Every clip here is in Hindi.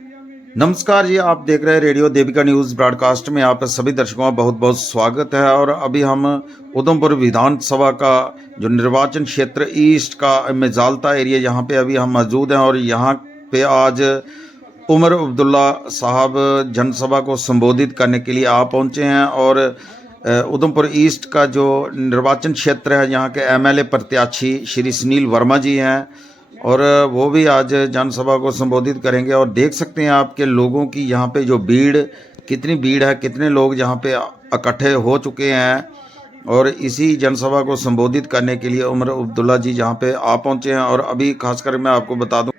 नमस्कार जी, आप देख रहे हैं रेडियो देविका न्यूज़ ब्रॉडकास्ट में। आप सभी दर्शकों का बहुत बहुत स्वागत है। और अभी हम उधमपुर विधानसभा का जो निर्वाचन क्षेत्र ईस्ट का मेजालता एरिया, यहाँ पे अभी हम मौजूद हैं। और यहाँ पे आज उमर अब्दुल्ला साहब जनसभा को संबोधित करने के लिए आ पहुँचे हैं। और उधमपुर ईस्ट का जो निर्वाचन क्षेत्र है, यहाँ के एमएलए प्रत्याशी श्री सुनील वर्मा जी हैं, और वो भी आज जनसभा को संबोधित करेंगे। और देख सकते हैं आपके लोगों की यहाँ पे जो भीड़, कितनी भीड़ है, कितने लोग यहाँ पे इकट्ठे हो चुके हैं। और इसी जनसभा को संबोधित करने के लिए उमर अब्दुल्ला जी यहाँ पे आ पहुँचे हैं। और अभी खासकर मैं आपको बता दूं,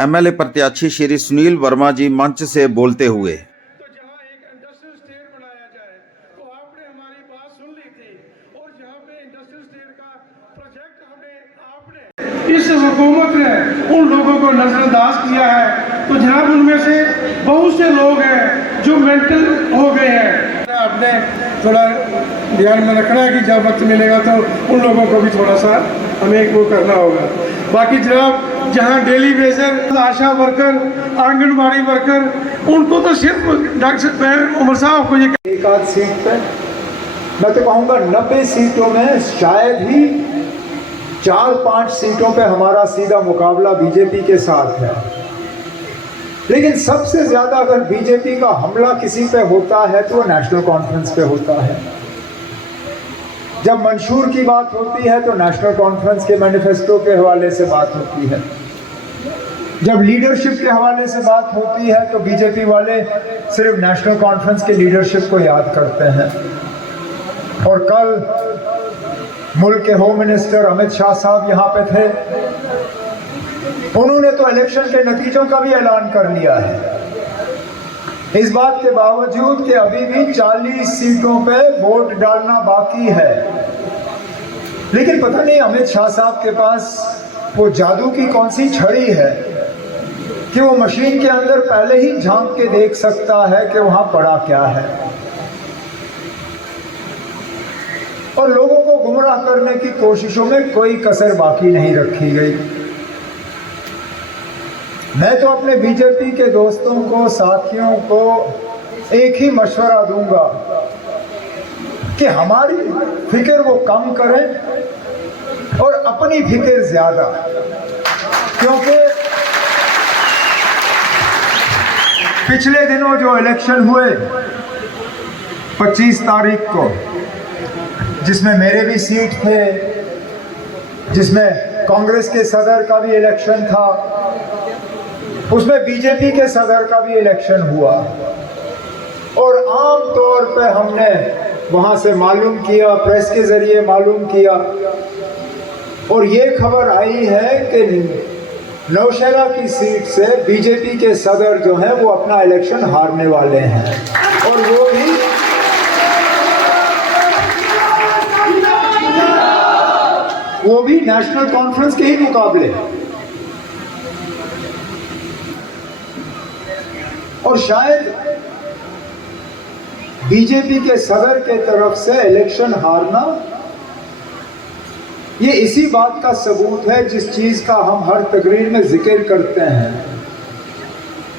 एमएलए प्रत्याशी श्री सुनील वर्मा जी मंच से बोलते हुए, इस हुकूमत ने उन लोगों को नजरअंदाज किया है। तो जनाब, उनमें से बहुत से लोग हैं जो मेंटल हो गए हैं। आपने थोड़ा ध्यान में रखना है कि जब वक्त मिलेगा तो उन लोगों को भी थोड़ा सा हमें वो करना होगा। बाकी जनाब, जहाँ डेली बेसिस आशा वर्कर, आंगनबाड़ी वर्कर, उनको तो सिर्फ डॉक्टर उमर साहब को ये एक आध सीट पे, मैं तो कहूँगा 90 सीटों में शायद ही 4-5 सीटों पे हमारा सीधा मुकाबला बीजेपी के साथ है। लेकिन सबसे ज्यादा अगर बीजेपी का हमला किसी पे होता है तो वो नेशनल कॉन्फ्रेंस पे होता है। जब मंशूर की बात होती है तो नेशनल कॉन्फ्रेंस के मैनिफेस्टो के हवाले से बात होती है। जब लीडरशिप के हवाले से बात होती है तो बीजेपी वाले सिर्फ नेशनल कॉन्फ्रेंस के लीडरशिप को याद करते हैं। और कल मुल्क के होम मिनिस्टर अमित शाह साहब यहाँ पे थे, उन्होंने तो इलेक्शन के नतीजों का भी ऐलान कर लिया है। इस बात के बावजूद कि अभी भी 40 सीटों पे वोट डालना बाकी है। लेकिन पता नहीं अमित शाह साहब के पास वो जादू की कौन सी छड़ी है कि वो मशीन के अंदर पहले ही झांक के देख सकता है कि वहां पड़ा क्या है, और लोगों को गुमराह करने की कोशिशों में कोई कसर बाकी नहीं रखी गई। मैं तो अपने बीजेपी के दोस्तों को, साथियों को एक ही मशवरा दूंगा कि हमारी फिक्र वो कम करें और अपनी फिक्र ज्यादा, क्योंकि पिछले दिनों जो इलेक्शन हुए 25 तारीख को, जिसमें मेरे भी सीट थे, जिसमें कांग्रेस के सदर का भी इलेक्शन था, उसमें बीजेपी के सदर का भी इलेक्शन हुआ। और आम तौर पे हमने वहां से मालूम किया, प्रेस के जरिए मालूम किया, और ये खबर आई है कि नौशहरा की सीट से बीजेपी के सदर जो हैं वो अपना इलेक्शन हारने वाले हैं, और वो भी नेशनल कॉन्फ्रेंस के ही मुकाबले। और शायद बीजेपी के सदर के तरफ से इलेक्शन हारना ये इसी बात का सबूत है, जिस चीज का हम हर तकरीर में जिक्र करते हैं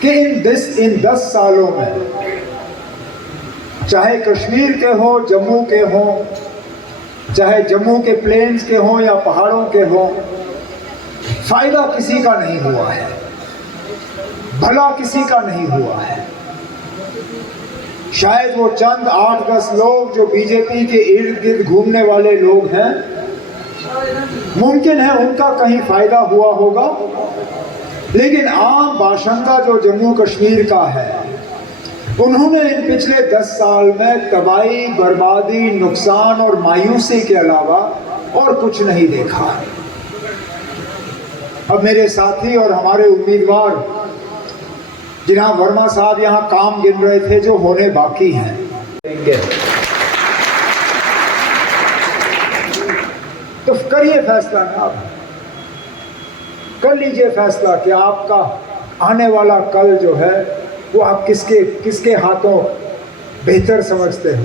कि इन 10 सालों में, चाहे कश्मीर के हो, जम्मू के हो, चाहे जम्मू के प्लेन्स के हों या पहाड़ों के हों, फायदा किसी का नहीं हुआ है, भला किसी का नहीं हुआ है। शायद वो चंद 8-10 लोग जो बीजेपी के इर्द गिर्द घूमने वाले लोग हैं, मुमकिन है उनका कहीं फायदा हुआ होगा, लेकिन आम बाशिंदा जो जम्मू कश्मीर का है, उन्होंने इन पिछले 10 साल में तबाही, बर्बादी, नुकसान और मायूसी के अलावा और कुछ नहीं देखा। अब मेरे साथी और हमारे उम्मीदवार जनाब वर्मा साहब यहाँ काम गिन रहे थे जो होने बाकी हैं। तो करिए फैसला ना, आप कर लीजिए फैसला कि आपका आने वाला कल जो है वो आप किसके हाथों बेहतर समझते हो,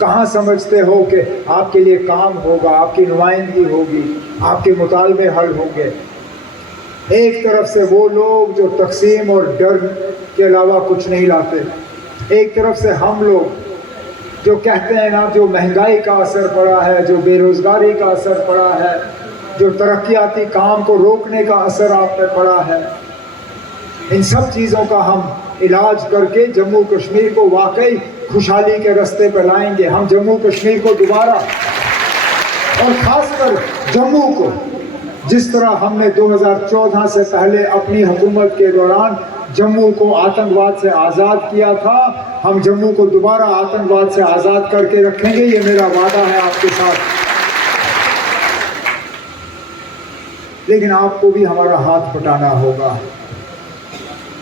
कहाँ समझते हो कि आपके लिए काम होगा, आपकी नुमाइंदगी होगी, आपके मुतालबे हल होंगे। एक तरफ से वो लोग जो तकसीम और डर के अलावा कुछ नहीं लाते, एक तरफ से हम लोग जो कहते हैं ना, जो महंगाई का असर पड़ा है, जो बेरोज़गारी का असर पड़ा है, जो तरक्याती काम को रोकने का असर आप पे पड़ा है, इन सब चीज़ों का हम इलाज करके जम्मू कश्मीर को वाकई खुशहाली के रास्ते पर लाएंगे। हम जम्मू कश्मीर को दोबारा, और ख़ासकर जम्मू को, जिस तरह हमने 2014 से पहले अपनी हुकूमत के दौरान जम्मू को आतंकवाद से आज़ाद किया था, हम जम्मू को दोबारा आतंकवाद से आज़ाद करके रखेंगे। ये मेरा वादा है आपके साथ। लेकिन आपको भी हमारा हाथ बटाना होगा,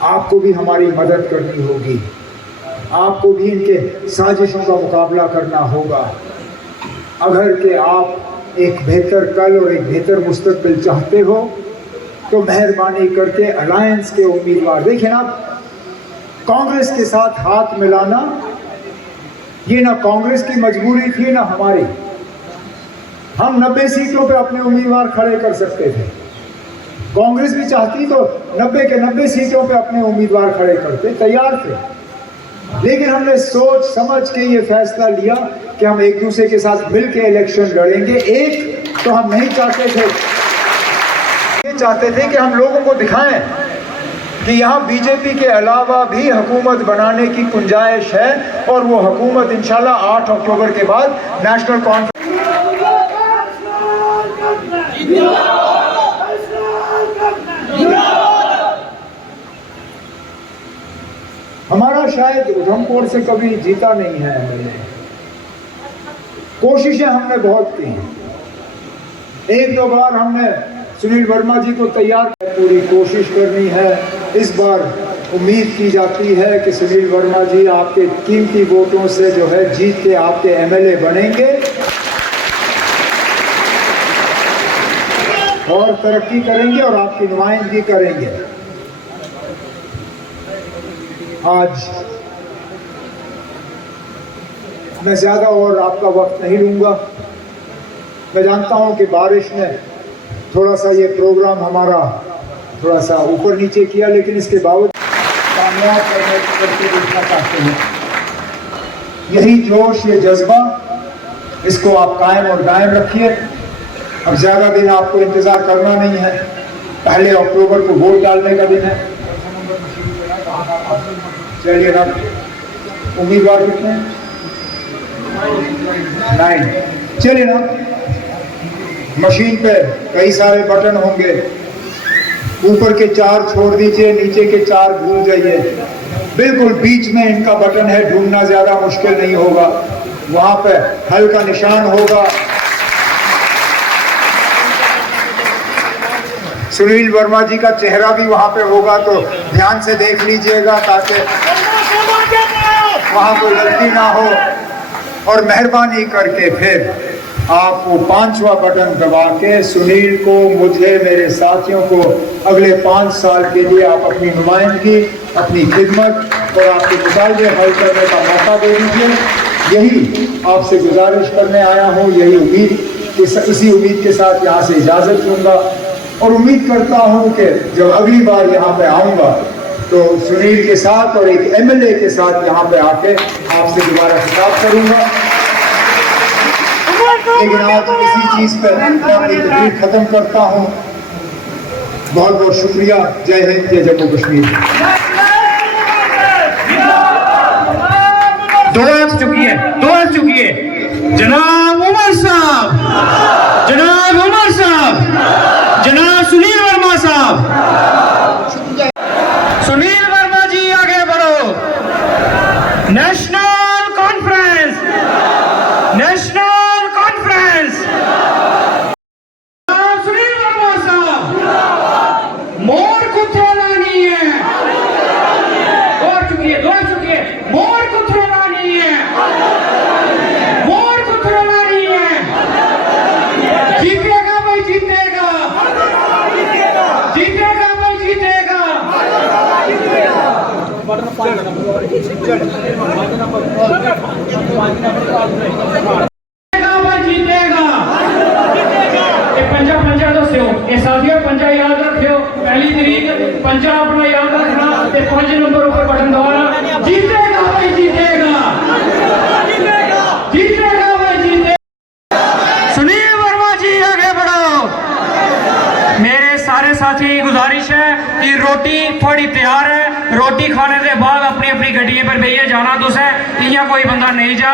आपको भी हमारी मदद करनी होगी, आपको भी इनके साजिशों का मुकाबला करना होगा। अगर कि आप एक बेहतर कल और एक बेहतर मुस्तकबिल चाहते हो तो मेहरबानी करके अलायंस के उम्मीदवार, देखिए ना, कांग्रेस के साथ हाथ मिलाना ये ना कांग्रेस की मजबूरी थी ना हमारी। हम 90 सीटों पे अपने उम्मीदवार खड़े कर सकते थे। कांग्रेस भी चाहती तो 90 के 90 सीटों पे अपने उम्मीदवार खड़े करते, तैयार थे। लेकिन हमने सोच समझ के ये फैसला लिया कि हम एक दूसरे के साथ मिलकर इलेक्शन लड़ेंगे। एक तो हम नहीं चाहते थे, ये चाहते थे कि हम लोगों को दिखाएं कि यहाँ बीजेपी के अलावा भी हुकूमत बनाने की गुंजाइश है, और वो हुकूमत इंशाल्लाह 8 अक्टूबर के बाद नेशनल कॉन्फ्रेंस। हमारा शायद उधमपुर से कभी जीता नहीं है एमएलए। कोशिशें हमने बहुत की हैं। एक दो बार हमने सुनील वर्मा जी को तैयार, पूरी कोशिश करनी है। इस बार उम्मीद की जाती है कि सुनील वर्मा जी आपके कीमती वोटों से जो है जीत के आपके एमएलए बनेंगे और तरक्की करेंगे और आपकी नुमाइंदगी करेंगे। आज मैं ज़्यादा और आपका वक्त नहीं लूँगा। मैं जानता हूँ कि बारिश ने थोड़ा सा ये प्रोग्राम हमारा थोड़ा सा ऊपर नीचे किया, लेकिन इसके बावजूद कामयाब करके देखना चाहते हैं। यही जोश, ये जज्बा, इसको आप कायम और दायम रखिए। अब ज़्यादा दिन आपको इंतज़ार करना नहीं है। 1 अक्टूबर को वोट डालने का दिन है। चलिए ना, उम्मीदवार कितने हैं? 9। चलिए ना, मशीन पे कई सारे बटन होंगे, ऊपर के 4 छोड़ दीजिए, नीचे के 4 भूल जाइए। बिल्कुल बीच में इनका बटन है, ढूंढना ज्यादा मुश्किल नहीं होगा। वहां पे हल का निशान होगा। सुनील वर्मा जी का चेहरा भी वहां पे होगा, तो ध्यान से देख लीजिएगा ताकि वहां कोई गलती ना हो। और मेहरबानी करके फिर आप वो 5वां बटन दबा के सुनील को, मुझे, मेरे साथियों को अगले 5 साल के लिए आप अपनी नुमाइंदगी, अपनी खिदमत और आपके मुतालबे हल करने का मौका दे दीजिए। यही आपसे गुजारिश करने आया हूँ। यही उम्मीद, इसी उम्मीद के साथ यहाँ से इजाज़त लूँगा और उम्मीद करता हूँ कि जब अगली बार यहाँ पे आऊँगा तो सुनील के साथ और एक एमएलए के साथ यहाँ पे आके आपसे दोबारा खिताब करूँगा। लेकिन आज इसी चीज़ पर मैं अपनी तकरीर ख़त्म करता हूँ। बहुत बहुत शुक्रिया। जय हिंद, जय जम्मू कश्मीर। 2 आ चुकी है जनाब उमर साहब, जनाब उमर साहब, जनाब सुनील वर्मा साहब। सुनील वर्मा जी आगे बढ़ो। National conference, national conference. Sunil Verma साहब, मोर कुत्ते लानी है। 2 आ चुकी है, मोर कुत्ते लानी है, मोर कुत्ते लानी है। जीतेगा भाई, जीतेगा, जीतेगा भाई, जीतेगा। जीतेगा। पंजा पंजा दस्यो, साथियों पंजा याद रखियो। पहली साथी गुजारिश है कि रोटी थोड़ी तैयार है, रोटी खाने के बाद अपनी अपनी गड्डियों पर बेहियै जाना तुसें, इ'यां कोई बंदा नहीं जा।